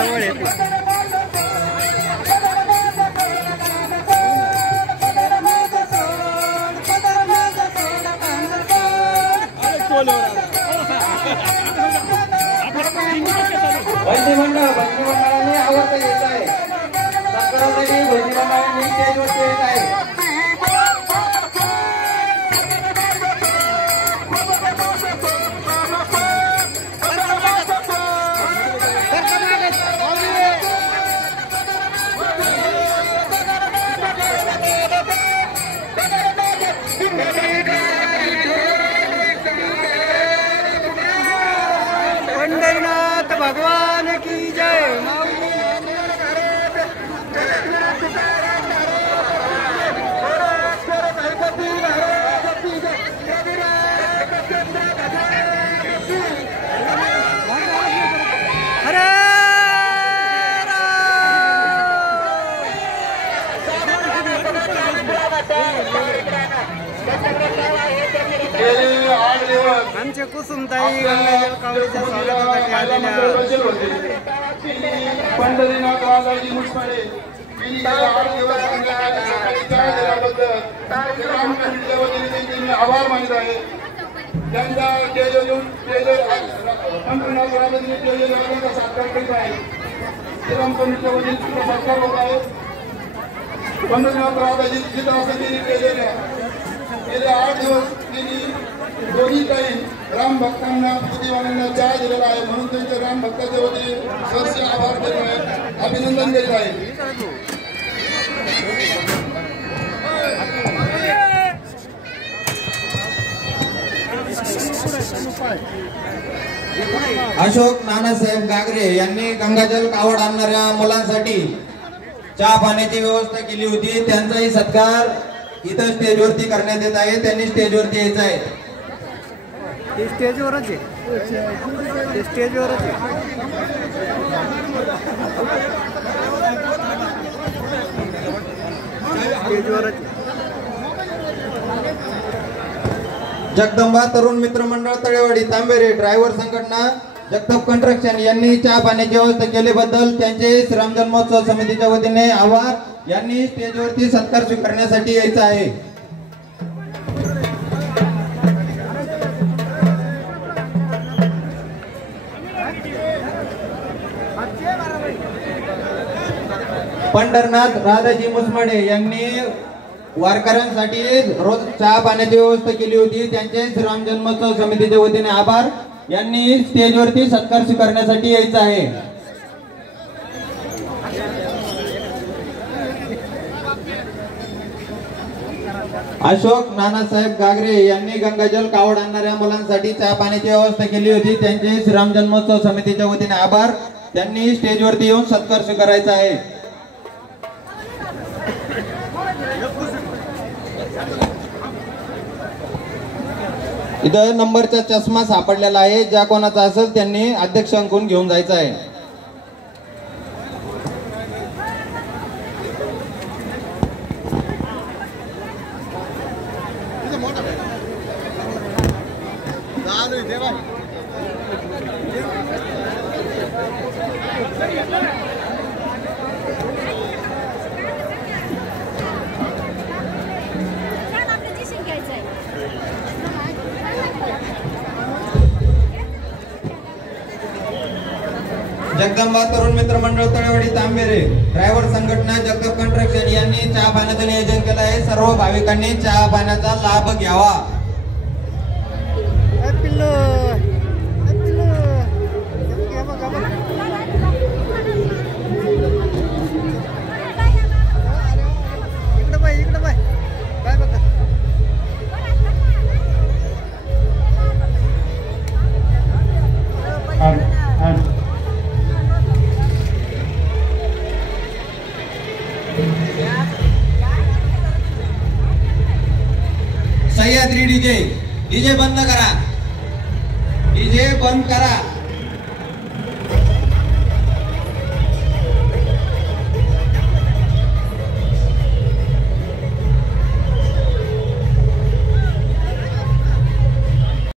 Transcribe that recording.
जवळ येते. बंदी मंडळाने आवर्त घेत आहे. सत्कारासाठी बंदी मंडळाने स्टेजवरती येत आहे. पंढरीनाथ भगवान की जय. हरे आमचे कुसुमताई गंगाजल कावडीच्या स्वागतासाठी आलेल्या पंढरीनाथ राजाजी मुसमाडे आभार मानित आहे. त्यांचा पंढरीनाथ राजाजी सत्कार करीत आहे. श्रीराम कमिटीच्या वतीने सत्कार होत आहे. पंढरीनाथ राजाजी जिथं असं त्यांनी केलेल्या गेले 8 दिवस त्यांनी दोन्ही टाईम राम भक्तांना बुद्धिवानांना चहा दिलेला आहे. म्हणून त्यांच्या राम भक्ताच्या वतीने सहर्ष आभार देत आहे, अभिनंदन देत आहे. अशोक नानासाहेब गागरे यांनी गंगाजल कावड आणणाऱ्या मुलांसाठी चहा पाण्याची व्यवस्था केली होती. त्यांचाही सत्कार इथं स्टेजवरती करण्यात येत आहे. त्यांनी स्टेजवरती यायचं आहे. स्टेजवरच आहे. स्टेजवरच आहे. स्टेजवरच. जगदंबा तरुण मित्र मंडळ तळेवाडी तांबेरे ड्रायव्हर संघटना जगताप कंस्ट्रक्शन यांनी चहा पाण्याची व्यवस्था केल्याबद्दल त्यांचे श्रीराम जन्मोत्सव समितीच्या वतीने आभार. यांनी स्टेजवरती सत्कार स्वीकारण्यासाठी यायचं आहे. पंढरनाथ राधाजी मुसमाडे यांनी वारकऱ्यांसाठी रोज चहा पाण्याची व्यवस्था केली होती. त्यांचे श्रीराम जन्मोत्सव समितीच्या वतीने आभार. यांनी स्टेजवरती सत्कार स्वीकारण्यासाठी यायचं आहे. अशोक नानासाहेब गागरे यांनी गंगाजल कावड आणणाऱ्या मुलांसाठी चहा पाण्याची व्यवस्था केली होती. त्यांचे श्रीराम जन्मोत्सव समितीच्या वतीने आभार. त्यांनी स्टेजवरती येऊन सत्कार स्वीकारायचा आहे. इथं नंबरचा चष्मा सापडलेला आहे. ज्या कोणाचा असेल त्यांनी अध्यक्ष अंकून घेऊन जायचं आहे. जगदंबा तरुण मित्र मंडळ तळेवाडी तांबेरे ड्रायव्हर संघटना जगताप कंस्ट्रक्शन यांनी चहा पाण्याचं नियोजन केलं आहे. सर्व भाविकांनी चहा पाण्याचा लाभ घ्यावा. सह्याद्री डीजे बंद करा. डीजे बंद करा.